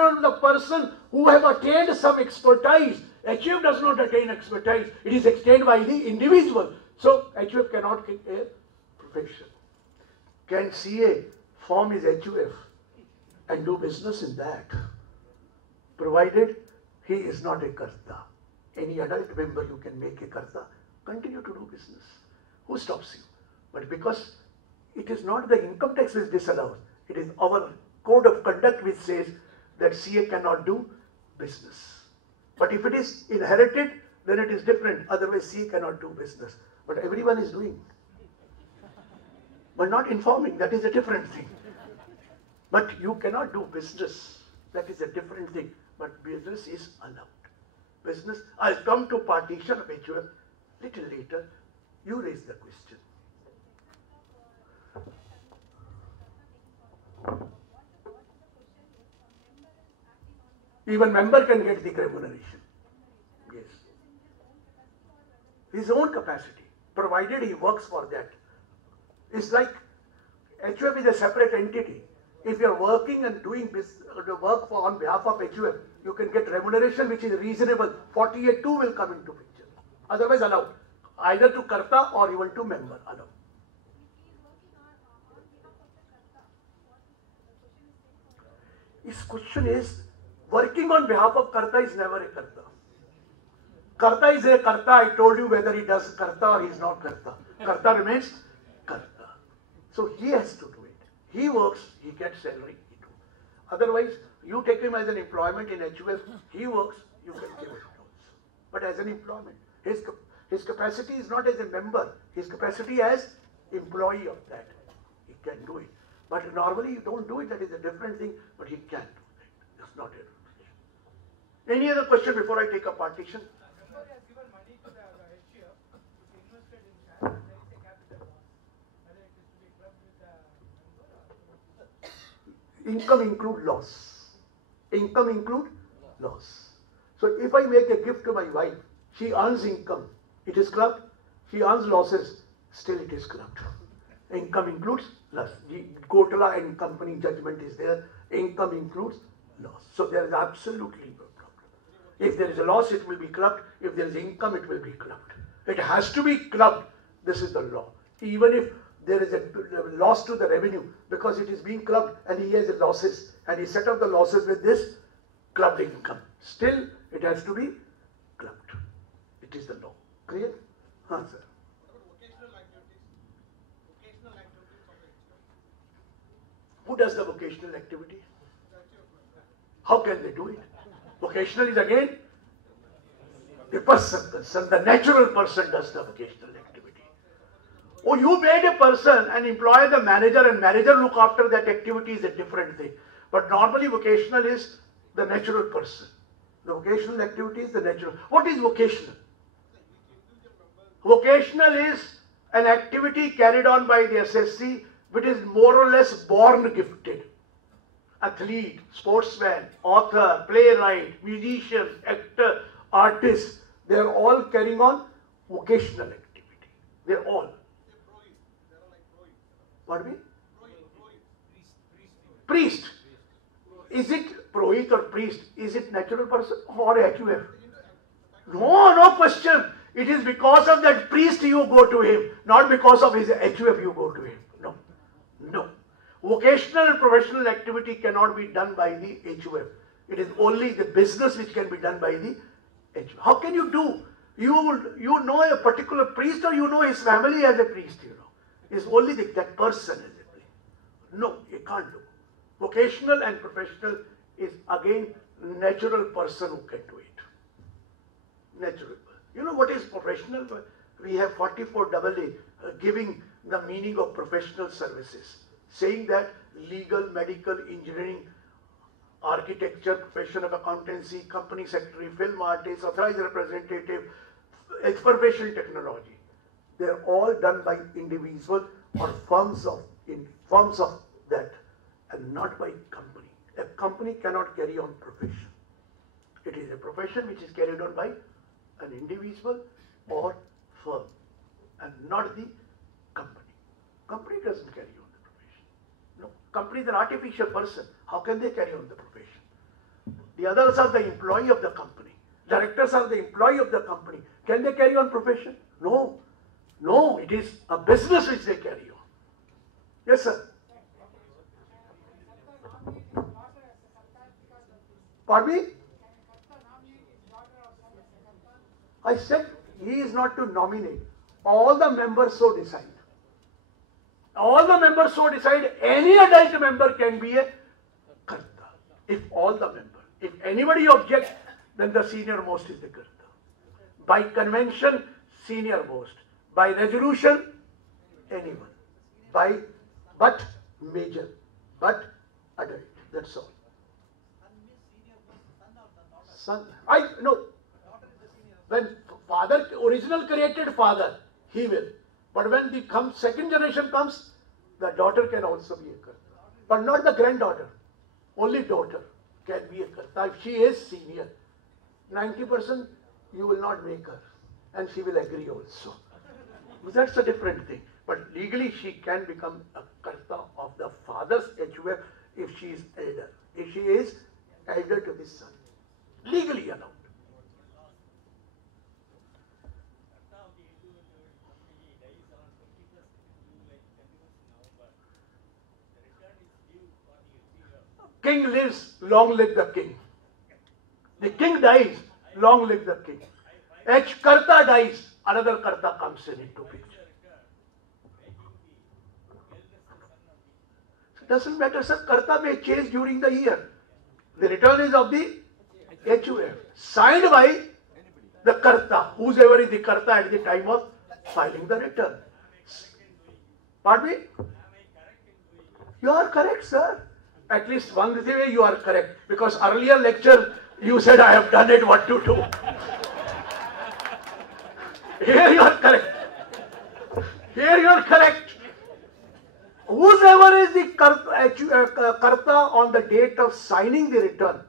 carried on the person who have attained some expertise. HUF does not attain expertise. It is attained by the individual. So HUF cannot get a profession. Can CA form his HUF and do business in that? Provided he is not a karta. Any adult member you can make a karta, continue to do business. Who stops you? But because it is not the income tax which disallows, it is our code of conduct which says that CA cannot do business. But if it is inherited, then it is different. Otherwise, CA cannot do business. But everyone is doing. But not informing, that is a different thing. But you cannot do business. That is a different thing. But business is allowed. Business, I'll come to partition of HUF little later. You raise the question. Even member can get the remuneration. Yes. His own capacity, provided he works for that. It's like HUF is a separate entity. If you are working and doing work on behalf of HUF, you can get remuneration which is reasonable. 48(2) will come into picture. Otherwise allowed. Either to karta or even to member allowed. His question is, working on behalf of karta is never a karta. Karta is a karta, I told you whether he does karta or he is not karta. Karta remains karta. So he has to do it. He works, he gets salary, he do. Otherwise, you take him as an employment in HUF, he works, you can give it also. But as an employment, his capacity is not as a member, his capacity as employee of that. He can do it. But normally you don't do it, that is a different thing, but he can do it. It's not a. Any other question before I take a partition? Member has given money to the HUF to be invested in shares. There is a capital loss. Whether it is to be clubbed with the member or Income include loss. Income include loss. So if I make a gift to my wife, she earns income. It is clubbed. She earns losses. Still it is clubbed. Income includes loss. The Kotala and company judgment is there. Income includes loss. So there is absolutely no problem. If there is a loss, it will be clubbed. If there is income, it will be clubbed. It has to be clubbed. This is the law. Even if there is a loss to the revenue because it is being clubbed and he has losses and he set up the losses with this clubbed income. Still, it has to be clubbed. It is the law. Clear? Answer. Who does the vocational activity? How can they do it? Vocational is again the person, the natural person does the vocational activity. Oh, you made a person and employ the manager and manager look after that activity is a different thing. But normally vocational is the natural person. The vocational activity is the natural. What is vocational? Vocational is an activity carried on by the SSC which is more or less born gifted. Athlete, sportsman, author, playwright, musician, actor, artist, they are all carrying on vocational activity. They are all. Pardon me? Priest. Is it Prohit or priest? Is it natural person or HUF? No question. It is because of that priest you go to him, not because of his HUF you go to him. No. No. Vocational and professional activity cannot be done by the HUF. It is only the business which can be done by the HUF. How can you do? You know a particular priest or you know his family as a priest, you know. It's only that person as a priest. No, you can't do. Vocational and professional is again natural person who can do it. Natural. You know what is professional? We have 44AA giving the meaning of professional services, saying that legal, medical, engineering, architecture, profession of accountancy, company secretary, film artist, authorized representative, information technology. They are all done by individual or firms of that, and not by company. A company cannot carry on profession. It is a profession which is carried on by an individual or firm, and not the company. Company doesn't carry on the profession. No, company is an artificial person. How can they carry on the profession? The others are the employee of the company. Directors are the employee of the company. Can they carry on profession? No. No, it is a business which they carry on. Yes, sir. Pardon me? I said he is not to nominate. All the members so decide. All the members so decide. Any adult member can be a karta. If all the members. If anybody objects, then the senior most is the karta. By convention, senior most. By resolution, anyone. But major. But adult. That's all. Son. No. When father, original created father, he will. But when the second generation comes, the daughter can also be a karta. But not the granddaughter. Only daughter can be a karta. If she is senior, 90% you will not make her. And she will agree also. That's a different thing. But legally she can become a karta of the father's HUF if she is elder. If she is elder to the son. Legally allowed. King lives, long live the king. The king dies, long live the king. Karta dies, another karta comes into picture. It doesn't matter, sir. Karta may change during the year. The return is of the HUF, signed by the karta, whosoever is the karta at the time of filing the return. Pardon me? You are correct, sir. At least one way you are correct. Because earlier lecture you said I have done it, what to do. Here you are correct. Here you are correct. Whosoever is the karta on the date of signing the return,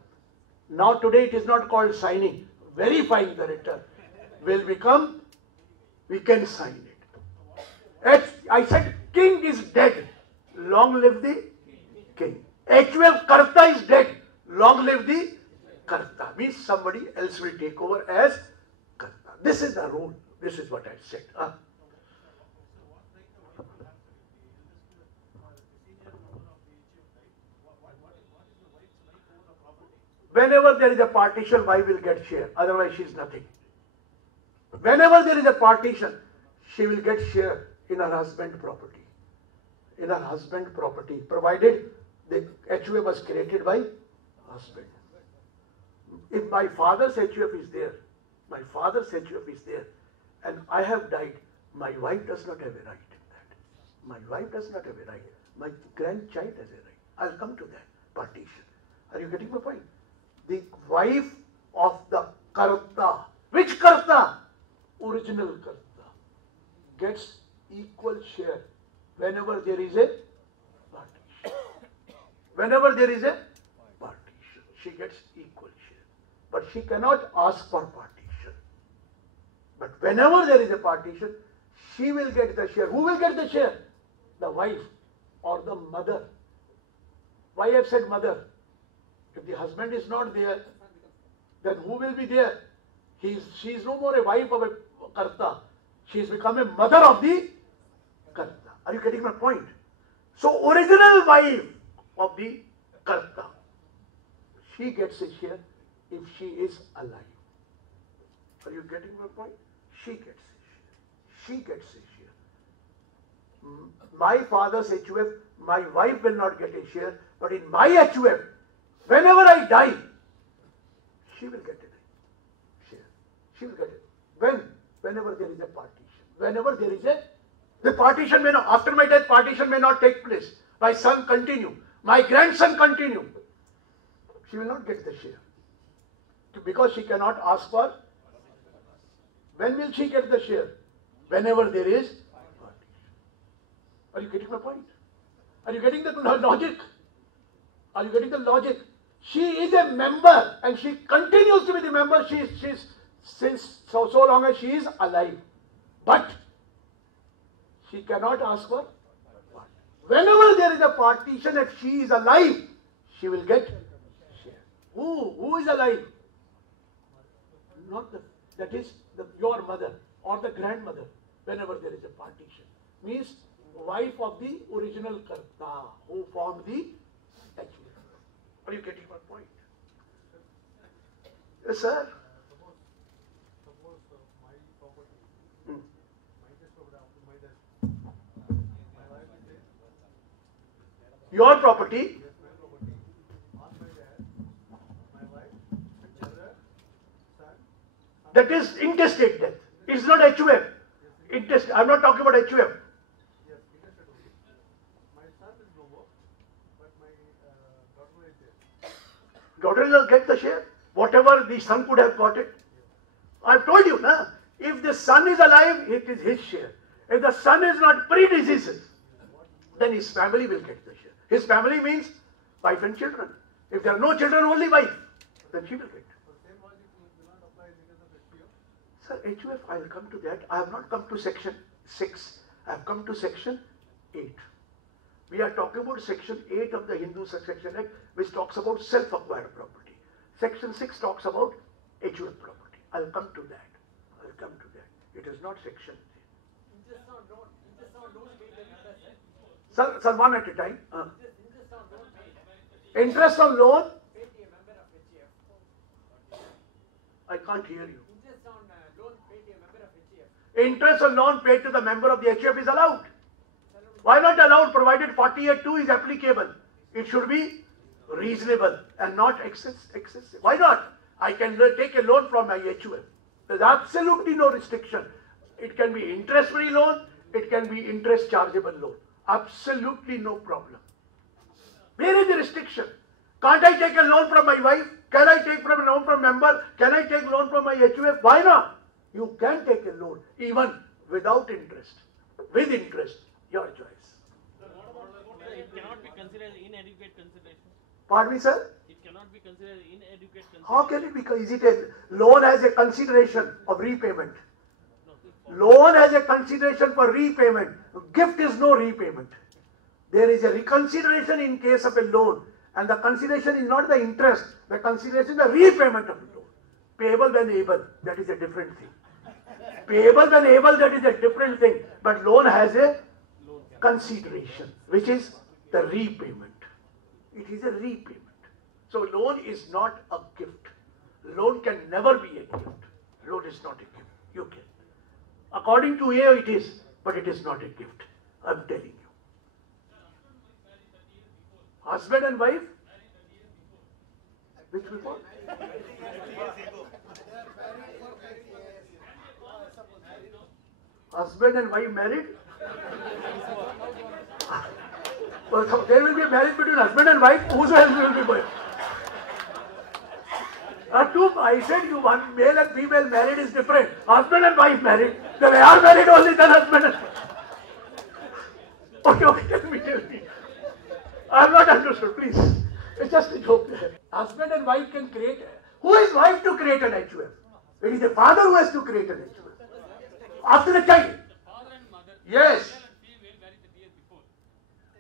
now today it is not called signing, verifying the return, will become, we can sign it. I said king is dead, long live the king. HUF karta is dead, long live the karta. Means somebody else will take over as karta. This is the rule. This is what I said. Whenever there is a partition, wife will get share. Otherwise, she is nothing. Whenever there is a partition, she will get share in her husband's property. In her husband's property, provided the HUF was created by husband. If my father's HUF is there, and I have died, my wife does not have a right in that. My wife does not have a right. My grandchild has a right. I'll come to that partition. Are you getting my point? The wife of the karta, which karta? Original karta, gets equal share whenever there is a partition. Whenever there is a partition, she gets equal share. But she cannot ask for partition. But whenever there is a partition, she will get the share. Who will get the share? The wife or the mother. Why I have said mother? If the husband is not there, then who will be there? She is no more a wife of a karta. She has become a mother of the karta. Are you getting my point? So original wife of the karta, she gets a share if she is alive. Are you getting my point? She gets a share. She gets a share. My father's HUF, my wife will not get a share, but in my HUF, whenever I die, she will get a share. She will get it. Whenever there is a partition. Whenever there is the partition may not, after my death, partition may not take place. My son continue. My grandson continue. She will not get the share. Because she cannot ask for. When will she get the share? Whenever there is partition. Are you getting my point? Are you getting the logic? Are you getting the logic? She is a member and she continues to be the member. She's since so long as she is alive. But she cannot ask for partition. Whenever there is a partition, if she is alive, she will get share. Who is alive? Not the, that is your mother or the grandmother. Whenever there is a partition, means wife of the original karta who formed the HUF. Are you getting my point? Yes, sir. Suppose my property, my test property after my death, my wife is there. Your property. Yes, my property. On my dad, my wife, brother, son. That is intestate death. It's not HUF. Intestate. I'm not talking about HUF. Yes, interested only. My son is no more, but my daughter is there. Daughter will get the share. Whatever the son could have got it. I've told you, na? If the son is alive, it is his share. If the son is not pre-deceases, then his family will get the share. His family means wife and children. If there are no children, only wife, then she will get. So same logic will not apply because of HUF. Sir, HUF, I will come to that. I have not come to section 6. I have come to section 8. We are talking about section 8 of the Hindu Succession Act, which talks about self-acquired property. Section 6 talks about HUF property. I will come to that. I will come to that. It is not section. Interest on loan paid to members, sir. Sir, one at a time. Interest on loan paid. Interest on loan? Paid to a member of HUF. I can't hear you. Interest on loan paid to a member of HUF. Interest on loan paid to the member of the HUF is allowed. Why not allowed, provided 48(2) is applicable? It should be reasonable and not excessive. Why not? I can take a loan from my HUF. There's absolutely no restriction. It can be interest-free loan. It can be interest-chargeable loan. Absolutely no problem. Where is the restriction? Can't I take a loan from my wife? Can I take a loan from member? Can I take loan from my HUF? Why not? You can take a loan even without interest. With interest, your choice. It cannot be considered inadequate consideration. Pardon me, sir? It cannot be considered inadequate consideration. How can it be? Is it a loan as a consideration of repayment? Loan as a consideration for repayment. Gift is no repayment. There is a reconsideration in case of a loan, and the consideration is not the interest. The consideration is the repayment of the loan. Payable when able, that is a different thing. Payable when able, that is a different thing. But loan has a consideration, which is the repayment. It is a repayment. So loan is not a gift. Loan can never be a gift. Loan is not a gift. You can. According to you it is, but it is not a gift. I'm telling you. Husband and wife? Which before? Husband and wife married? Well, so there will be a marriage between husband and wife. Whose else will be boy? I said you one male and female married is different. Husband and wife married. They are married only then husband and Okay, tell me. I have not understood, please. It's just a joke. Husband and wife can create. Who is wife to create an HUF? It is the father who has to create an HUF. After the child. Father and mother. Yes. Male and female married the year before.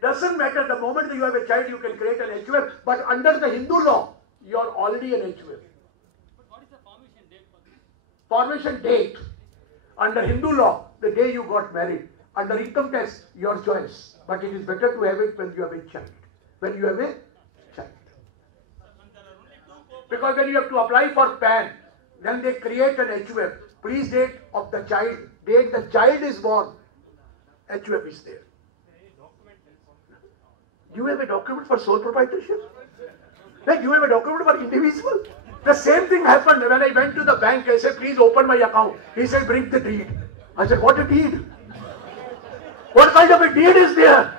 Doesn't matter. The moment that you have a child, you can create an HUF. But under the Hindu law, you are already an HUF. But what is the formation date for this? Formation date. Under Hindu law, the day you got married. Under income tax, your choice. But it is better to have it when you have a child. When you have a child. Because when you have to apply for PAN, then they create an HUF. Please date of the child. Date the child is born. HUF is there. You have a document for sole proprietorship? Like you have a document for individual? The same thing happened when I went to the bank. I said, please open my account. He said, bring the deed. I said, what a deed? What kind of a deed is there?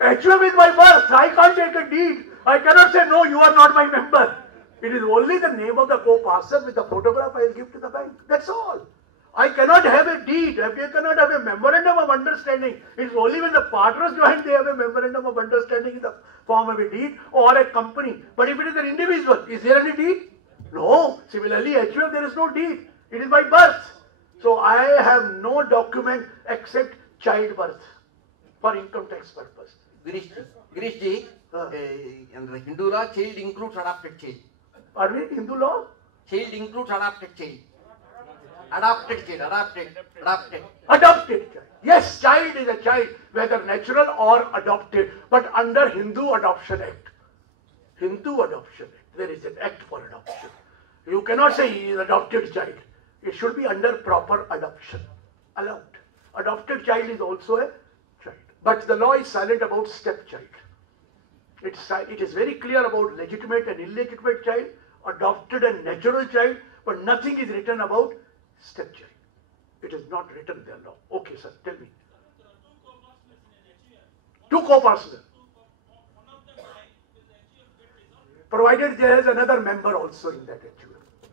HUF is my birth. I can't take a deed. I cannot say, no, you are not my member. It is only the name of the co-pastor with the photograph I will give to the bank. That's all. I cannot have a deed. I cannot have a memorandum of understanding. It's only when the partners join, they have a memorandum of understanding in the form of a deed or a company. But if it is an individual, is there any deed? No. Similarly, HUF, there is no deed. It is by birth. So I have no document except childbirth for income tax purpose. Girish ji, In the Hindu law, child includes adopted child. Pardon me, Hindu law? Child includes adopted child. Adopted child, adopted. Adopted child. Yes, child is a child, whether natural or adopted, but under Hindu Adoption Act. Hindu Adoption Act. There is an act for adoption. You cannot say he is adopted child. It should be under proper adoption. Allowed. Adopted child is also a child. But the law is silent about stepchild. It is very clear about legitimate and illegitimate child, adopted and natural child, but nothing is written about stepchild. It is not written in the law. Okay, sir, tell me. Two co-partners. Provided there is another member also in that HUF.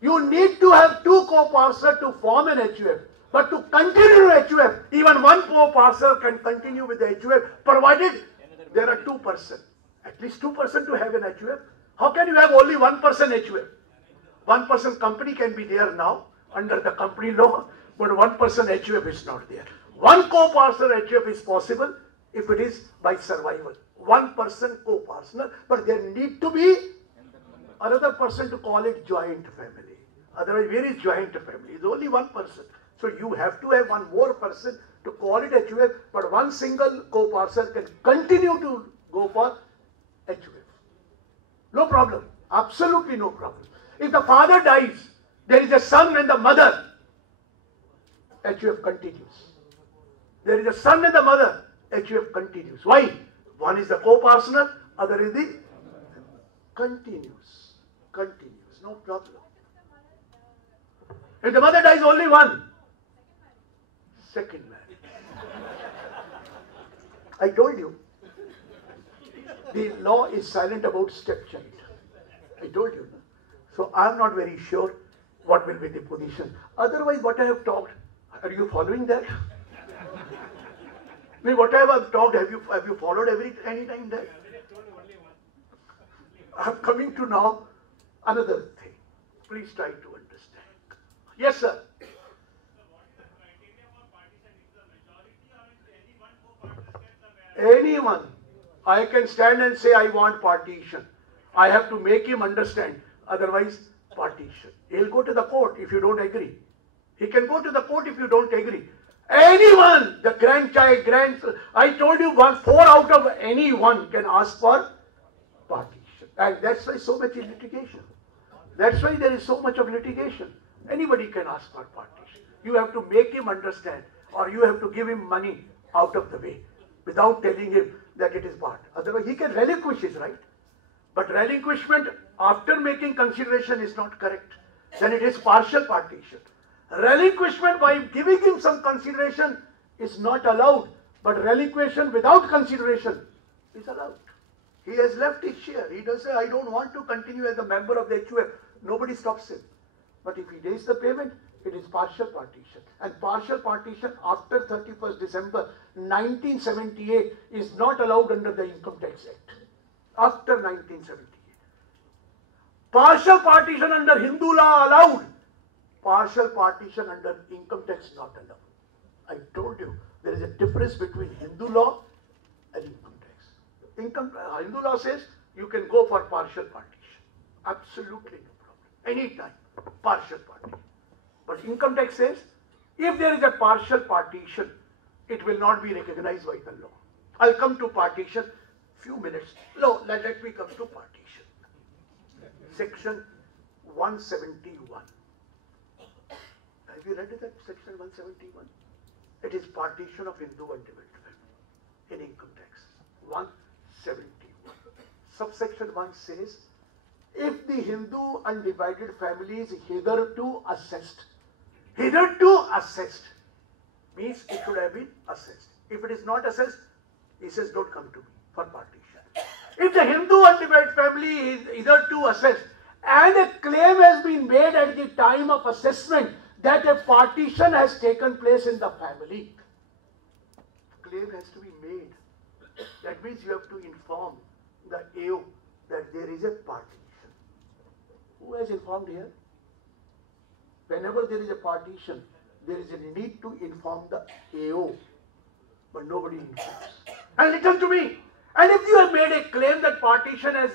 You need to have two co-partners to form an HUF. But to continue HUF, even one co-partner can continue with the HUF, provided there are 2%. At least 2% to have an HUF. How can you have only 1% HUF? 1% company can be there now under the company law, but 1% HUF is not there. One co-partner HUF is possible if it is by survival. 1% co-partner, but there need to be another person to call it joint family. Otherwise, where is joint family? It's only 1%. So you have to have one more person to call it HUF, but one single co-partner can continue to go for HUF. No problem. Absolutely no problem. If the father dies, there is a son and the mother, HUF continues. There is a son and the mother, HUF continues. Why? One is the co-partner, other is the continues. Continues. No problem. If the mother dies, only one. Second marriage. I told you. The law is silent about stepchild. I told you. No? So I am not very sure what will be the position. Otherwise, what I have talked, are you following that? I mean, whatever I have talked, have you followed any time that? I am coming to now another thing. Please try to understand. Yes, sir. Anyone. I can stand and say I want partition. I have to make him understand. Otherwise, partition. He'll go to the court if you don't agree. He can go to the court if you don't agree. Anyone, the grandchild, I told you 4 out of anyone can ask for partition. And that's why so much litigation. That's why there is so much of litigation. Anybody can ask for partition. You have to make him understand, or you have to give him money out of the way without telling him that it is part. Otherwise, he can relinquish his right. But relinquishment after making consideration is not correct. Then it is partial partition. Relinquishment by giving him some consideration is not allowed. But relinquishment without consideration is allowed. He has left his share. He does say, I don't want to continue as a member of the HUF. Nobody stops him. But if he pays the payment, it is partial partition. And partial partition after 31st December 1978 is not allowed under the Income Tax Act. After 1978. Partial partition under Hindu law allowed. Partial partition under income tax not allowed. I told you there is a difference between Hindu law and income tax. Hindu law says you can go for partial partition. Absolutely no problem. Anytime, partial partition. But income tax says if there is a partial partition, it will not be recognized by the law. I'll come to partition few minutes. No, let me come to partition. Section 171. Have you read that section 171? It is partition of Hindu undivided family in income tax. 171. Subsection 1 says, if the Hindu undivided family is hitherto assessed means it should have been assessed. If it is not assessed, he says don't come to me for partition. If the Hindu undivided family is hitherto assessed and a claim has been made at the time of assessment that a partition has taken place in the family, claim has to be made. That means you have to inform the AO that there is a partition. Who has informed here? Whenever there is a partition, there is a need to inform the AO, but nobody informs. And listen to me, And if you have made a claim that partition has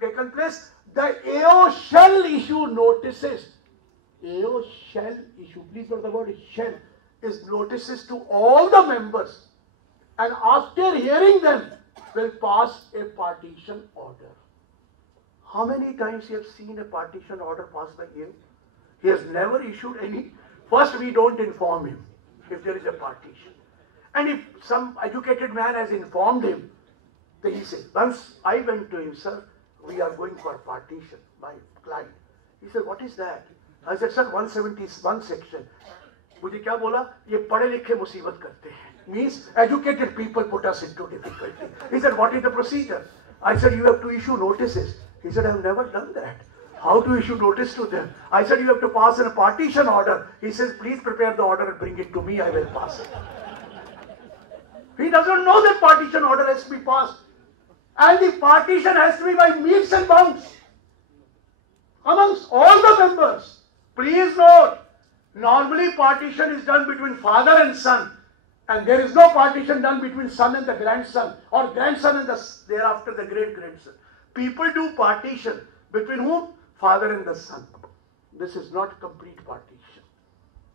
taken place, the AO shall issue notices. AO shall issue, please note the word shall, is notices to all the members. And after hearing them, will pass a partition order. How many times you have seen a partition order passed by him? He has never issued any. First, we don't inform him if there is a partition. And if some educated man has informed him, then he says, once I went to him, sir, we are going for partition, my client. He said, what is that? I said, sir, 171 section. मुझे क्या बोला? ये पढ़े लिखे मुसीबत करते हैं. Means educated people put us into difficulty. He said, what is the procedure? I said, you have to issue notices. He said, I have never done that. How to issue notice to them? I said, you have to pass a partition order. He says, please prepare the order and bring it to me. I will pass it. He doesn't know that partition order has to be passed. And the partition has to be by metes and bounds amongst all the members. Please note, normally partition is done between father and son. And there is no partition done between son and the grandson, or grandson and thereafter the great-grandson. People do partition between whom? Father and the son. This is not complete partition.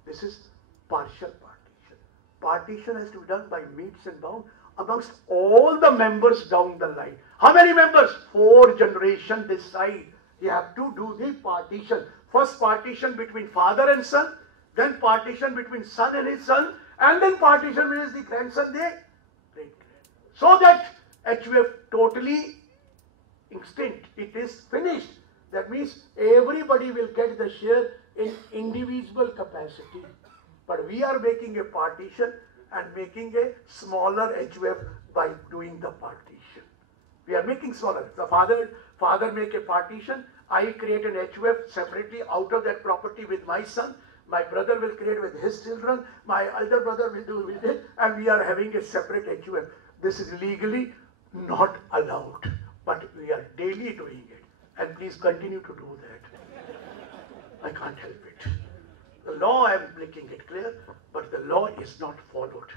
This is partial partition. Partition has to be done by metes and bounds amongst all the members down the line. How many members? 4 generations this side. You have to do the partition. First partition between father and son, then partition between son and his son, and then partition with the grandson, the great-grandson. So that HUF totally extinct. It is finished. That means everybody will get the share in individual capacity. But we are making a partition and making a smaller HUF by doing the partition. We are making smaller. The father make a partition. I create an HUF separately out of that property with my son. My brother will create with his children. My elder brother will do with it. And we are having a separate HUF. This is legally not allowed. But we are daily doing it. And please continue to do that. I can't help it. The law, I am making it clear, but the law is not followed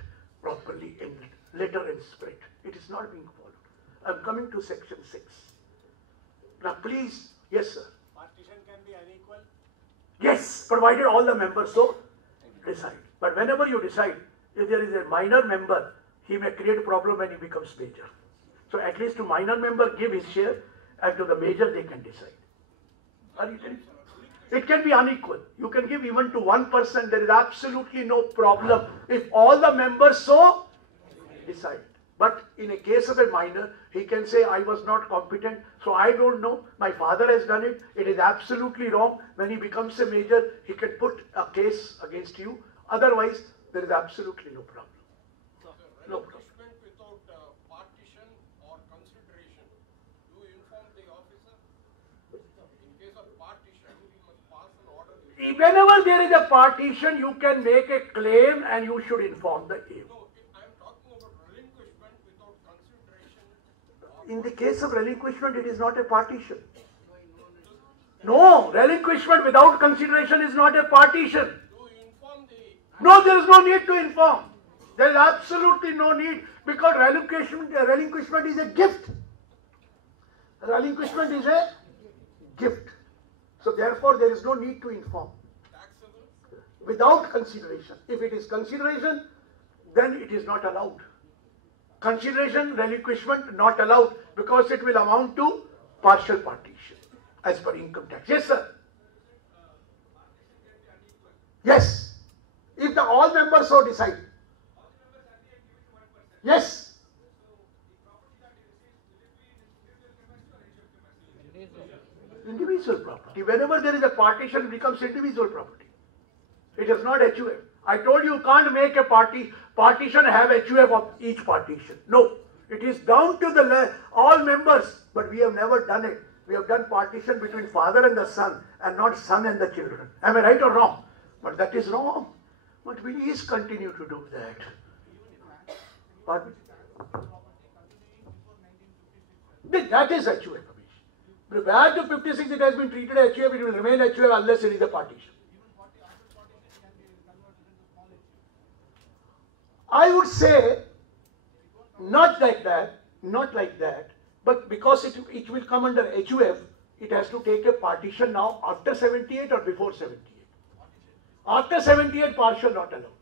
properly in letter and spirit. It is not being followed. I am coming to section 6. Now please, yes sir. Partition can be unequal. Yes, provided all the members so decide. But whenever you decide, if there is a minor member, he may create a problem when he becomes major. So at least to minor member give his share, and to the major they can decide. Are you telling? It can be unequal. You can give even to one person. There is absolutely no problem if all the members so decide. But in a case of a minor, he can say, I was not competent, so I don't know. My father has done it. It is absolutely wrong. When he becomes a major, he can put a case against you. Otherwise, there is absolutely no problem. No problem. Without partition or consideration, do you inform the officer? In case of partition, we must pass an order. Whenever there is a partition, you can make a claim and you should inform the AO. No, I am talking about relinquishment without consideration. In the case of relinquishment, it is not a partition. No, relinquishment without consideration is not a partition. Do you inform the No, there is no need to inform. There is absolutely no need because relinquishment is a gift. Relinquishment is a gift. So therefore, there is no need to inform. taxable? Without consideration. If it is consideration, then it is not allowed. Consideration, relinquishment, not allowed because it will amount to partial partition as per income tax. Yes, sir. Yes. If the all members so decide. Yes. Individual property. Whenever there is a partition, it becomes individual property. It is not HUF. I told you can't make a partition have HUF of each partition. No. It is down to the all members. But we have never done it. We have done partition between father and the son and not son and the children. Am I right or wrong? But that is wrong. But please continue to do that. Pardon? That is HUF. Prior to 56, it has been treated as HUF. It will remain HUF unless it is a partition. I would say not like that. Not like that, but because it will come under HUF, it has to take a partition now after 78 or before 78. After 78, partial not allowed.